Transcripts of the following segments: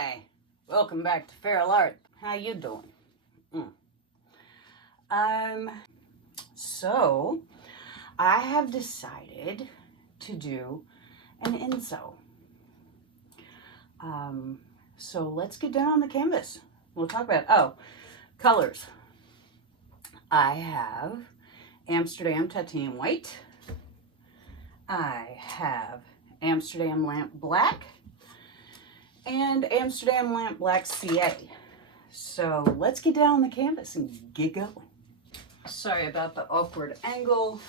Hi, welcome back to Feral Art. How you doing? So I have decided to do an Enso. So let's get down on the canvas. We'll talk about colors. I have Amsterdam Titanium White. I have Amsterdam Lamp Black and Amsterdam Lamp Black CA. So let's get down on the canvas and get going. Sorry about the awkward angle.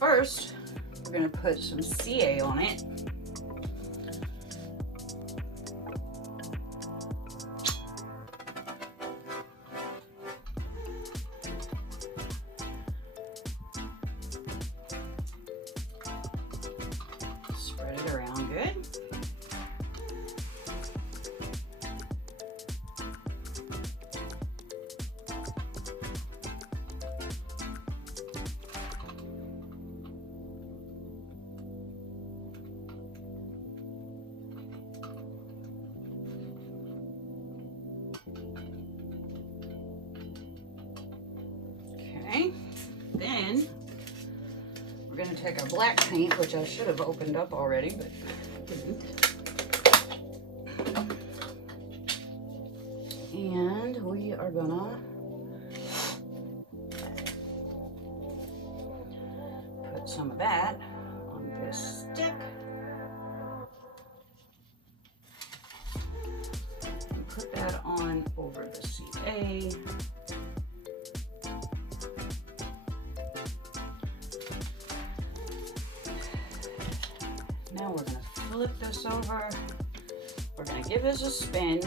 First, we're going to put some CA on it. Spread it around good. Then we're going to take our black paint, which I should have opened up already, but didn't. And we are going to put some of that on this stick. And put that on over the CA. Now we're going to flip this over. We're going to give this a spin.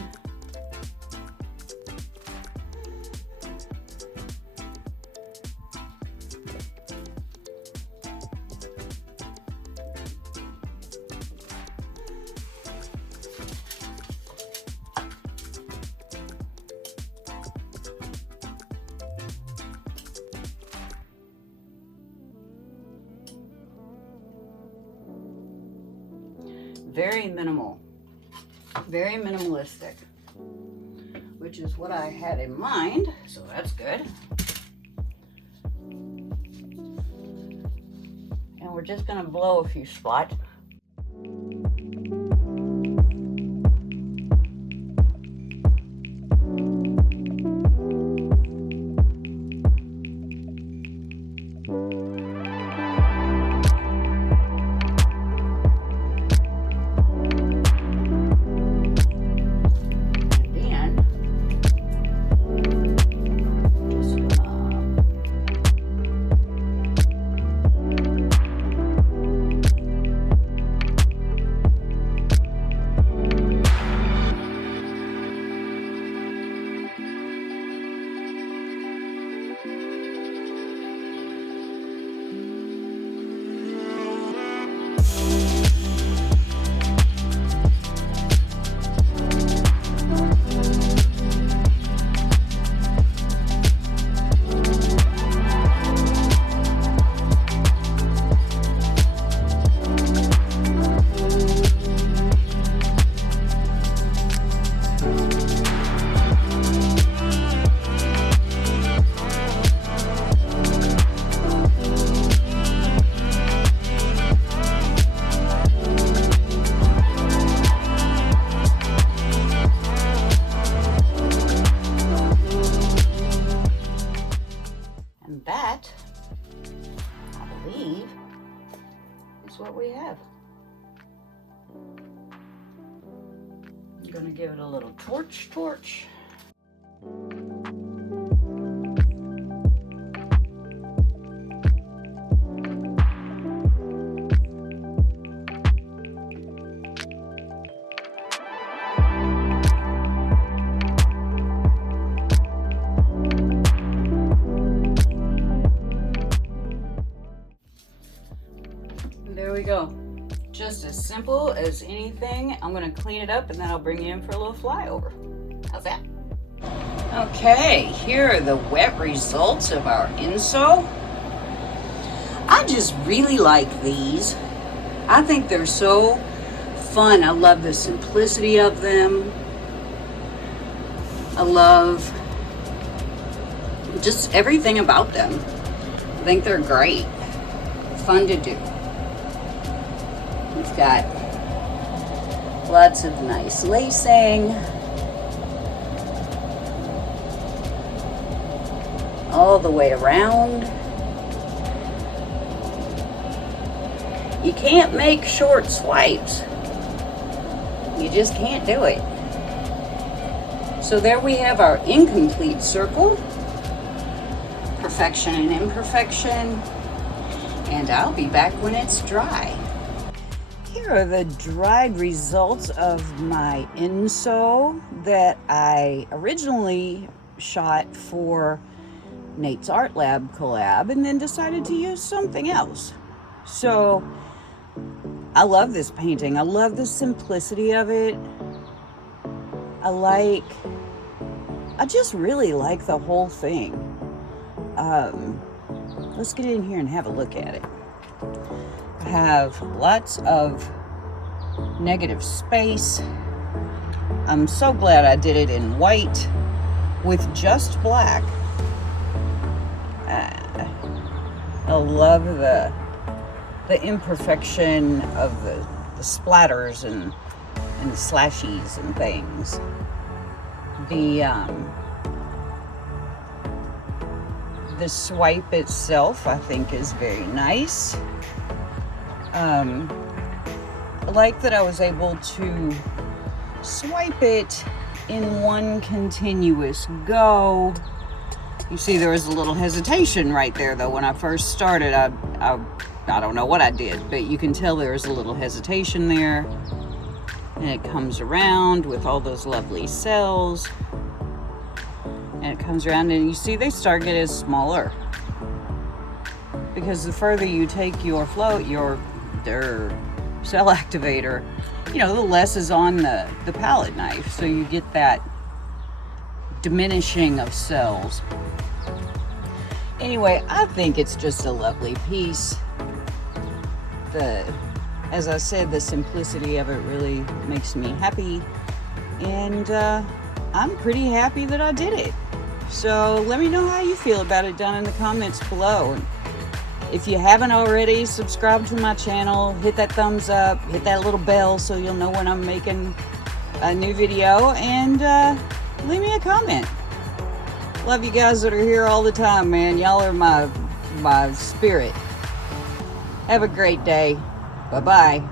Very minimal, very minimalistic, which is what I had in mind, so that's good. And we're just going to blow a few spots. I'm gonna give it a little torch. There we go. Just as simple as anything. I'm gonna clean it up and then I'll bring you in for a little flyover. How's that? Okay, here are the wet results of our Enso. I just really like these. I think they're so fun. I love the simplicity of them. I love just everything about them. I think they're great. Fun to do. We've got lots of nice lacing. All the way around. You can't make short swipes. You just can't do it. So there we have our incomplete circle. Perfection and imperfection. And I'll be back when it's dry. Here are the dried results of my Enso that I originally shot for Nate's Art Lab collab and then decided to use something else. So I love this painting. I love the simplicity of it. I just really like the whole thing. Let's get in here and have a look at it. I have lots of negative space. I'm so glad I did it in white with just black. I love the imperfection of the splatters and the slashies and things. The swipe itself, I think, is very nice. I like that I was able to swipe it in one continuous go. You see there was a little hesitation right there though. When I first started, I don't know what I did, but you can tell there was a little hesitation there. And it comes around with all those lovely cells. And it comes around and you see they start getting smaller. Because the further you take your float, your cell activator, the less is on the palette knife. So you get that diminishing of cells. Anyway, I think it's just a lovely piece. As I said, the simplicity of it really makes me happy. And I'm pretty happy that I did it. So let me know how you feel about it down in the comments below. And if you haven't already, subscribe to my channel, hit that thumbs up, hit that little bell so you'll know when I'm making a new video, and leave me a comment. Love you guys that are here all the time, man. Y'all are my spirit. Have a great day. Bye-bye.